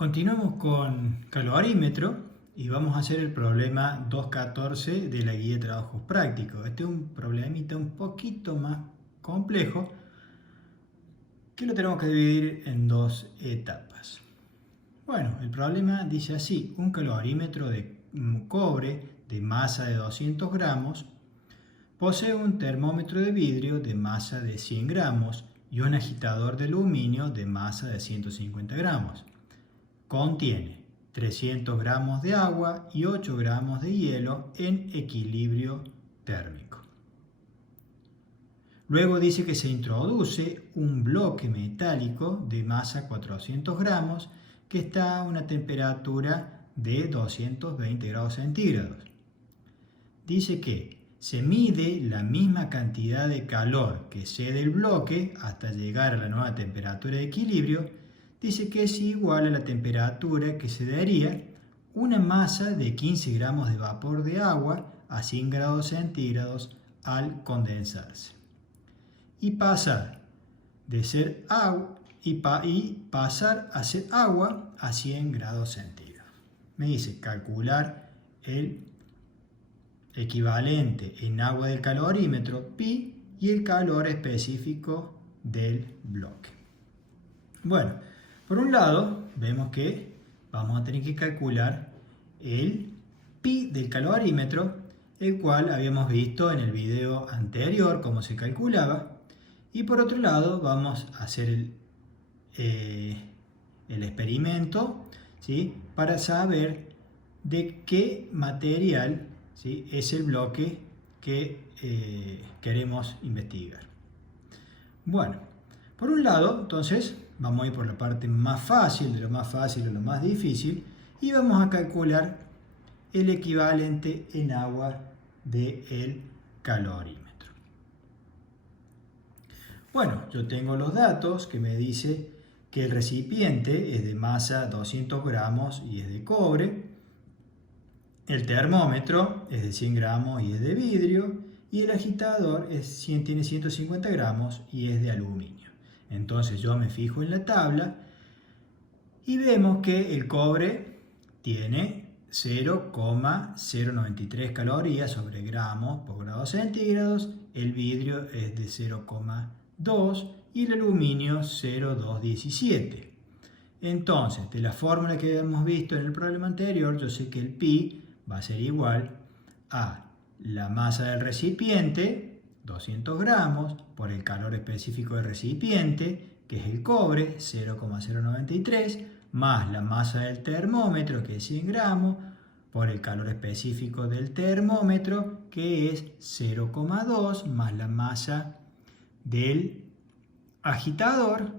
Continuamos con calorímetro y vamos a hacer el problema 2.14 de la guía de trabajos prácticos. Este es un problemita un poquito más complejo que lo tenemos que dividir en dos etapas. Bueno, el problema dice así: un calorímetro de cobre de masa de 200 gramos posee un termómetro de vidrio de masa de 100 gramos y un agitador de aluminio de masa de 150 gramos. Contiene 300 gramos de agua y 8 gramos de hielo en equilibrio térmico. Luego dice que se introduce un bloque metálico de masa 400 gramos que está a una temperatura de 220 grados centígrados. Dice que se mide la misma cantidad de calor que cede el bloque hasta llegar a la nueva temperatura de equilibrio. Dice que es igual a la temperatura que se daría una masa de 15 gramos de vapor de agua a 100 grados centígrados al condensarse. Y pasar de ser agua pasar a ser agua a 100 grados centígrados. Me dice calcular el equivalente en agua del calorímetro pi y el calor específico del bloque. Bueno, por un lado vemos que vamos a tener que calcular el pi del calorímetro, el cual habíamos visto en el video anterior cómo se calculaba, y por otro lado vamos a hacer el experimento, ¿sí?, para saber de qué material, ¿sí?, es el bloque que queremos investigar. Bueno, por un lado, entonces, vamos a ir por la parte más fácil, de lo más fácil a lo más difícil, y vamos a calcular el equivalente en agua del calorímetro. Bueno, yo tengo los datos que me dice que el recipiente es de masa 200 gramos y es de cobre, el termómetro es de 100 gramos y es de vidrio, y el agitador tiene 150 gramos y es de aluminio. Entonces yo me fijo en la tabla y vemos que el cobre tiene 0,093 calorías sobre gramos por grados centígrados, el vidrio es de 0,2 y el aluminio 0,217. Entonces, de la fórmula que hemos visto en el problema anterior, yo sé que el pi va a ser igual a la masa del recipiente, 200 gramos, por el calor específico del recipiente, que es el cobre, 0,093, más la masa del termómetro, que es 100 gramos, por el calor específico del termómetro, que es 0,2, más la masa del agitador,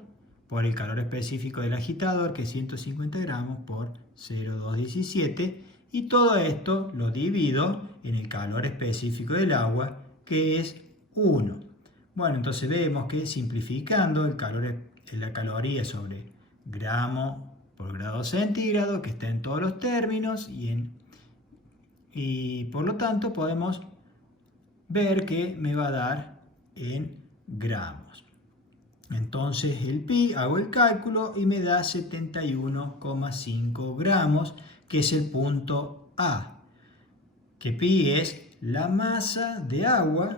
por el calor específico del agitador, que es 150 gramos por 0,217, y todo esto lo divido en el calor específico del agua, que es 1. Bueno, entonces vemos que simplificando la caloría sobre gramo por grado centígrado, que está en todos los términos, y por lo tanto podemos ver que me va a dar en gramos. Entonces el pi, hago el cálculo y me da 71,5 gramos, que es el punto A, que pi es la masa de agua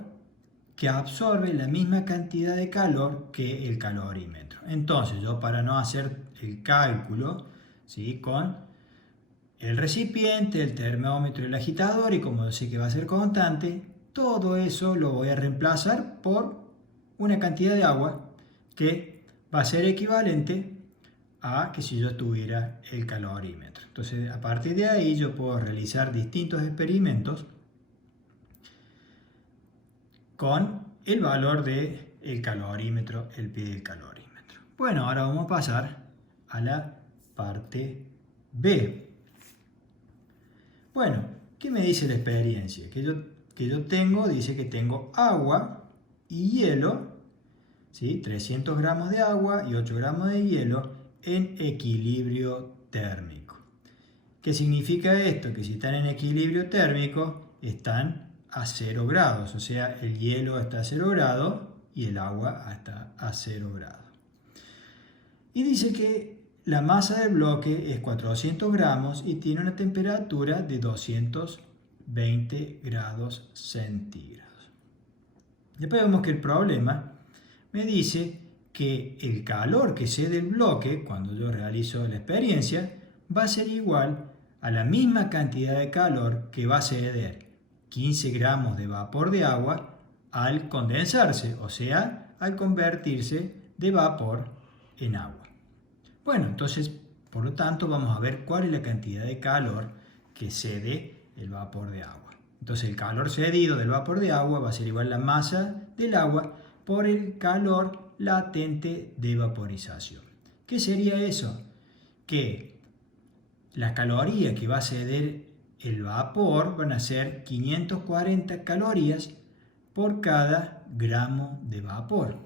que absorbe la misma cantidad de calor que el calorímetro. Entonces yo, para no hacer el cálculo, ¿sí?, con el recipiente, el termómetro y el agitador, y como yo sé que va a ser constante, todo eso lo voy a reemplazar por una cantidad de agua que va a ser equivalente a que si yo tuviera el calorímetro. Entonces, a partir de ahí yo puedo realizar distintos experimentos con el valor del calorímetro, el pi del calorímetro. Bueno, ahora vamos a pasar a la parte B. Bueno, ¿qué me dice la experiencia? Que yo tengo, dice que tengo agua y hielo, ¿sí?, 300 gramos de agua y 8 gramos de hielo en equilibrio térmico. ¿Qué significa esto? Que si están en equilibrio térmico, están a 0 grados, o sea, el hielo está a 0 grados y el agua está a 0 grados. Y dice que la masa del bloque es 400 gramos y tiene una temperatura de 220 grados centígrados. Después vemos que el problema me dice que el calor que cede el bloque cuando yo realizo la experiencia va a ser igual a la misma cantidad de calor que va a ceder 15 gramos de vapor de agua al condensarse, o sea, al convertirse de vapor en agua. Bueno, entonces, por lo tanto, vamos a ver cuál es la cantidad de calor que cede el vapor de agua. Entonces, el calor cedido del vapor de agua va a ser igual a la masa del agua por el calor latente de vaporización. ¿Qué sería eso? Que la caloría que va a ceder el vapor van a ser 540 calorías por cada gramo de vapor,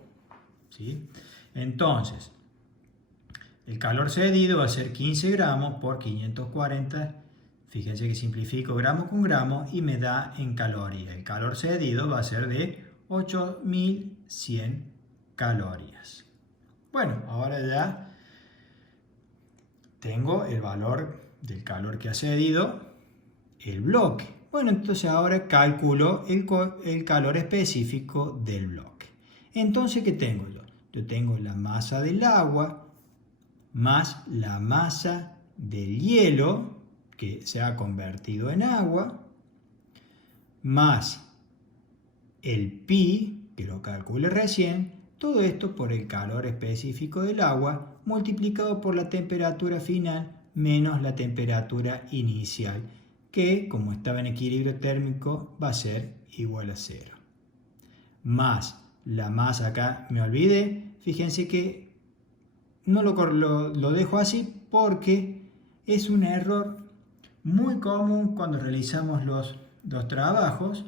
¿sí? Entonces, el calor cedido va a ser 15 gramos por 540. Fíjense que simplifico gramo con gramo y me da en calorías. El calor cedido va a ser de 8100 calorías. Bueno, ahora ya tengo el valor del calor que ha cedido el bloque. Bueno, entonces ahora calculo el calor específico del bloque. Entonces, ¿qué tengo yo? Yo tengo la masa del agua más la masa del hielo que se ha convertido en agua, más el pi, que lo calculé recién, todo esto por el calor específico del agua multiplicado por la temperatura final menos la temperatura inicial, que como estaba en equilibrio térmico va a ser igual a 0. Más la masa acá, me olvidé, fíjense que no lo dejo así porque es un error muy común cuando realizamos los trabajos,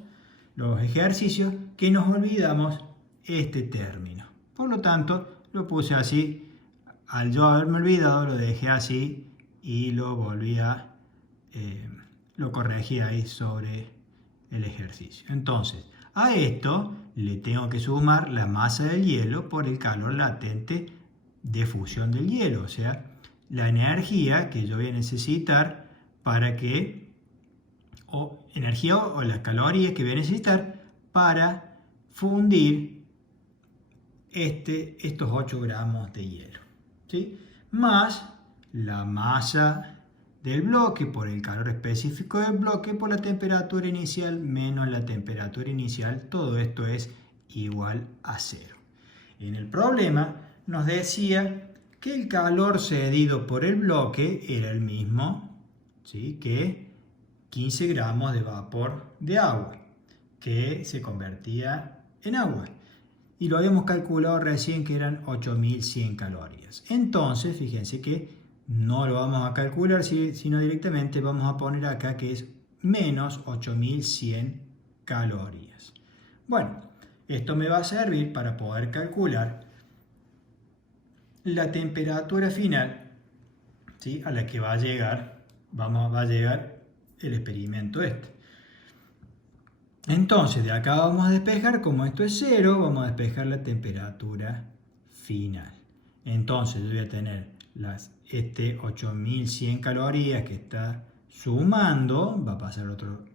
los ejercicios, que nos olvidamos este término. Por lo tanto, lo puse así. Al yo haberme olvidado, lo dejé así y lo volví a... lo corregí ahí sobre el ejercicio. Entonces, a esto le tengo que sumar la masa del hielo por el calor latente de fusión del hielo, o sea, la energía que yo voy a necesitar para que, o las calorías que voy a necesitar para fundir estos 8 gramos de hielo, ¿sí? Más la masa del bloque por el calor específico del bloque por la temperatura inicial menos la temperatura inicial, todo esto es igual a 0. En el problema nos decía que el calor cedido por el bloque era el mismo, ¿sí?, que 15 gramos de vapor de agua, que se convertía en agua. Y lo habíamos calculado recién que eran 8100 calorías. Entonces, fíjense que no lo vamos a calcular, sino directamente vamos a poner acá que es menos 8100 calorías. Bueno, esto me va a servir para poder calcular la temperatura final, ¿sí?, a la que va a llegar el experimento este. Entonces, de acá vamos a despejar, como esto es 0, vamos a despejar la temperatura final. Entonces, yo voy a tener 8100 calorías que está sumando, va a pasar al otro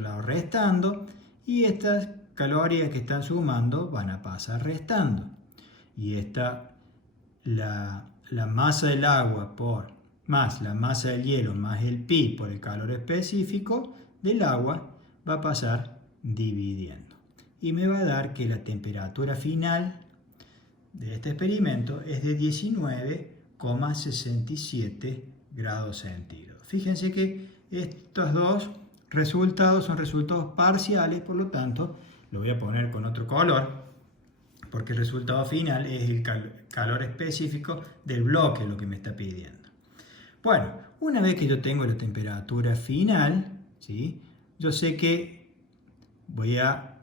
lado restando, y estas calorías que están sumando van a pasar restando. Y la masa del agua más la masa del hielo más el pi por el calor específico del agua va a pasar dividiendo. Y me va a dar que la temperatura final de este experimento es de 19,67 grados centígrados. Fíjense que estos dos resultados son resultados parciales, por lo tanto lo voy a poner con otro color, porque el resultado final es el calor específico del bloque, lo que me está pidiendo. Bueno, una vez que yo tengo la temperatura final, ¿sí?, yo sé que voy a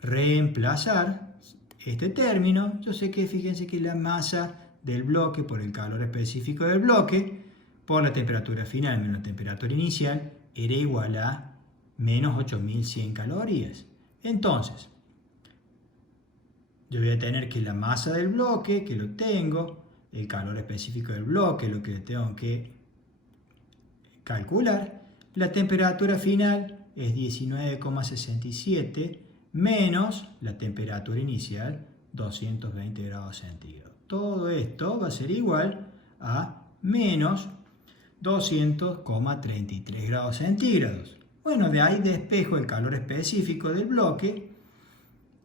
reemplazar este término. Yo sé que, fíjense que la masa del bloque por el calor específico del bloque por la temperatura final menos la temperatura inicial era igual a menos 8100 calorías. Entonces, yo voy a tener que la masa del bloque, que lo tengo, el calor específico del bloque, lo que tengo que calcular. La temperatura final es 19,67 menos la temperatura inicial, 220 grados centígrados. Todo esto va a ser igual a menos 200,33 grados centígrados. Bueno, de ahí despejo el calor específico del bloque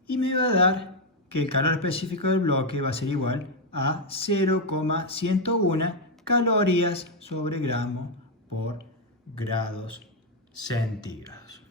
y me va a dar que el calor específico del bloque va a ser igual a 0,101 calorías sobre gramo por grados centígrados.